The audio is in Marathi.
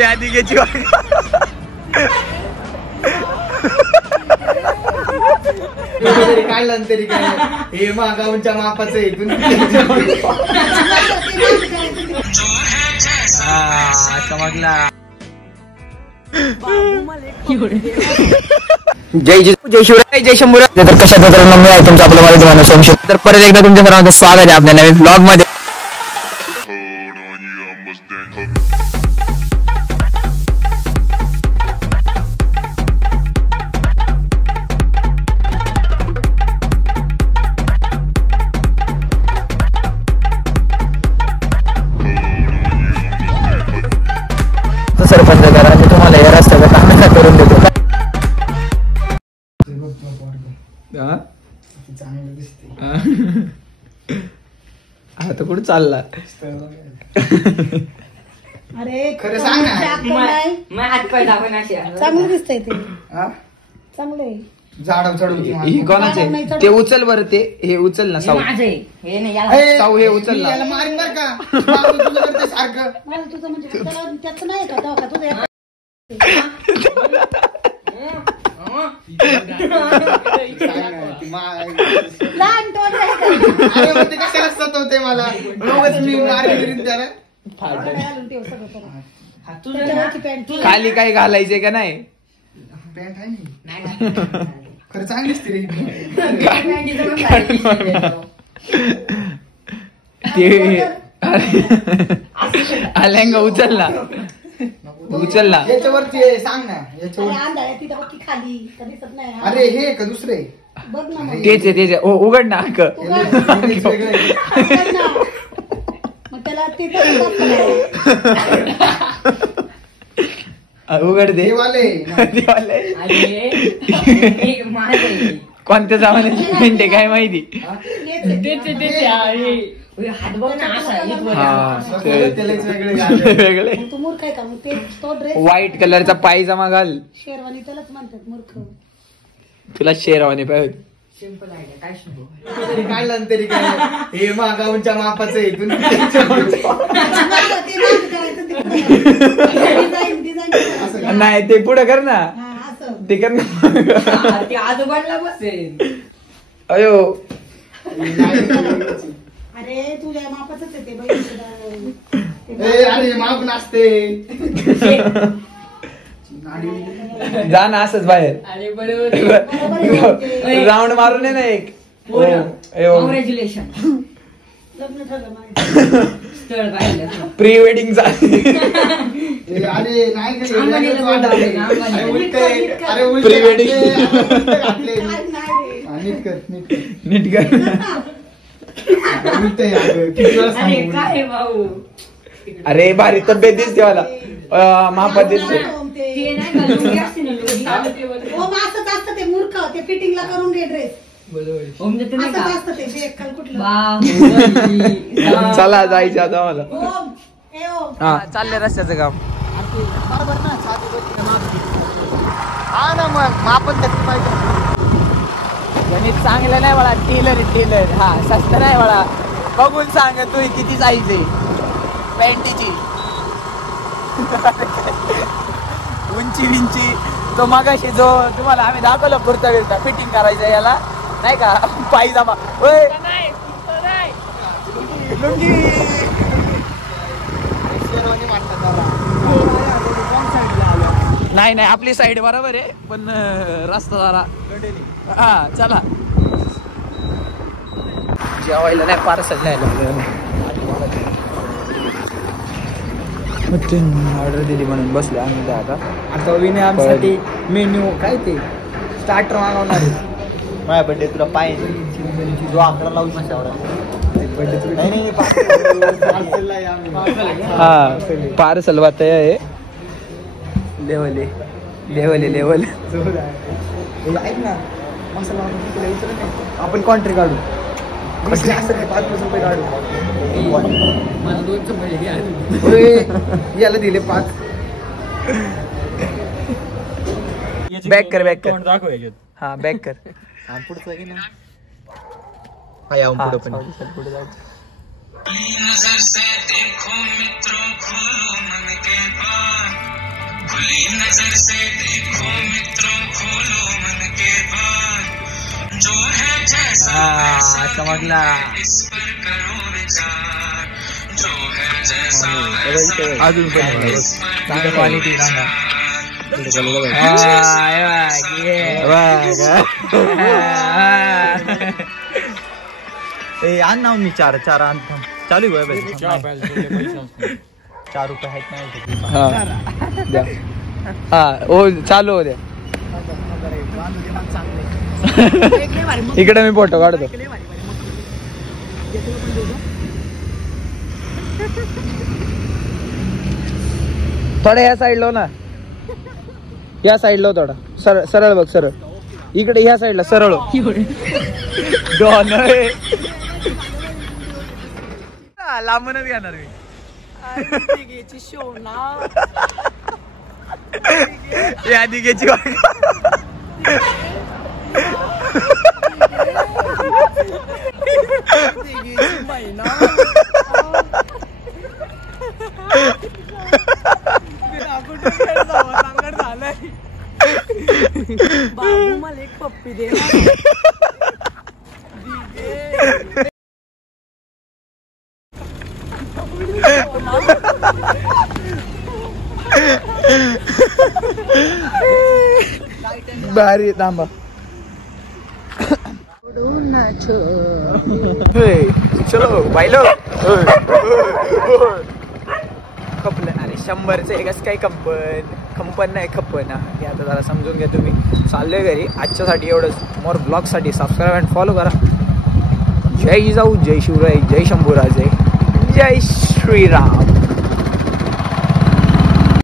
या दिघेची तरी काढलं तरी काय हे मागाऊंच्या मापाचं इथून समजला. जय शिवराय जय शंभूराय. तर कशा प्रकारे मी आहे तुमचं आपलं मला संशय. तर परत एकदा तुमच्या सर्वांचं स्वागत आहे आपल्या नवीन ब्लॉग मध्ये. सरपंच करा मी तुम्हाला या रस्त्यावर काम करून देतो. आता कुठं चालला? अरे खरं सांग ना. चांगलं दिसतंय ते. चांगलं आहे. झाड चढवती ही कोणाचे? ते उचल बरं. ते हे उचल ना साऊ. साऊ हे उचल ना. मारीन बर का सारखं मला तुझं म्हणजे त्याचं नाही का तेव्हा का तुझं लहान टोन आहे का? कशाला सतवते मला मी मारीन त्याला. त्याच्यावरची पॅन्ट खाली काही घालायचंय का नाही? पॅन्ट आहे खरं चांगली दिसते रे. लेंगा उचल ना. उचल ना. याच्यावरती सांग ना. याच्यावर अंधार आहे तिथं बघ खाली दिसत नाही. अरे हे का दुसरे बघ ना मग. तेच आहे तेच आहे. उघड ना. उघड ना. मग त्याला तिथं उघड दे. देवाले कोणत्या जमान्याची पेंट आहे काय माहिती. वेगळे तू मूर्ख आहे का? मग ते तो ड्रेस व्हाईट कलरचा पायजमा घाल. शेरवानी त्यालाच म्हणतात मूर्ख. तुला शेरवानी पाहिजे. काढलं तरी काय हे मागाऊंच्या मापाचं इथून नाही ते पुढे कर ना. ते कर ना. आजोबांना बसेल. अयो अरे तुझ्या मापाच आहे ते अरे माप नसते. जा ना असंच बाहेर. अरे बरोबर. राऊंड मारून ये ना एक. कॉंग्रॅच्युलेशन. लग्न ठरलं माझं. स्थळ पाहिलं. प्री वेडिंग अरे नाही प्री वेडिंग नीट कर नीट कर. अरे काय भाऊ. अरे भारी तब्येत दिसते मला. महापत दिसते. ते नाही का लुंगी असते ना लुंगी. हो मग असंच असतं ते मूर्ख. ते फिटिंगला करून घे ड्रेस. ओम देते नाही असंच का. असतं ते जे काल कुठलं. चला जायचं आता मला. ओम ए ओम. हा चाललंय रस्त्याचं काम. बरोबर ना. हा ना मग मापन त्याची पाहिजे. गणित चांगलं नाही मला. टेलर हा सस्त नाही मला. बघून सांग तू किती साईज आहे पॅन्टीची. उंची विंची तो मगाशी जो तुम्हाला आम्ही दाखवलं पुरता बिरता फिटिंग करायचं याला नाही का पायजामा. लुंगी नाही आपली साईड बरोबर आहे पण रस्ता जरा हा. चला जेवायला नाही पार्सल नाही ऑर्डर दिली म्हणून बसलो आम्ही. आता विनय आमच्यासाठी मेन्यू काय ते स्टार्टर मागवणार आहे. माझ्या बड्डे तुला पाहिजे जो आकडा लावू शकता हा पार्सल वाटत आहे. लेवल ऐक ना मसाला आपण कॉन्ट्री काढू. 5 रुपये काढू. मला 2 चमचे घ्या. याला दिले 5. बॅक कर हा बॅक कर. पुढचं की ना. पुढे पण नजर से देखो मित्रों खोलो मन के बार, खुली नजर से देखो मित्रों खोलो मन के बार, जो है जैसा वैसा समजला. इस पर करो विचार, जो है जैसा वैसा अजून पण इस पर चांगलं करो क्वालिटी विचार, ए आण ना मी चार आण थांब. चालू आहे बाई. 4 रुपये आहेत नाही हा ओ चालू हो द्या. इकडे मी फोटो काढतो. थोडा या साईडला ना, या साईडला थोडा सरळ सरळ बघ, सरळ इकडे ह्या साईडला सरळ. लांबूनच घेणार मी. या दिघेची बाबू मला एक पप्पी दे. भारी थांबा. चलो बायलो खपलं. अरे 100चं एकच काही कंपन नाही खपन. हे आता जरा समजून घ्या तुम्ही. चाललोय घरी. आजच्यासाठी एवढंच. मोर ब्लॉगसाठी सबस्क्राईब अँड फॉलो करा. जय जाऊ, जय शिवराय, जय शंभूराजे, जय श्रीराम.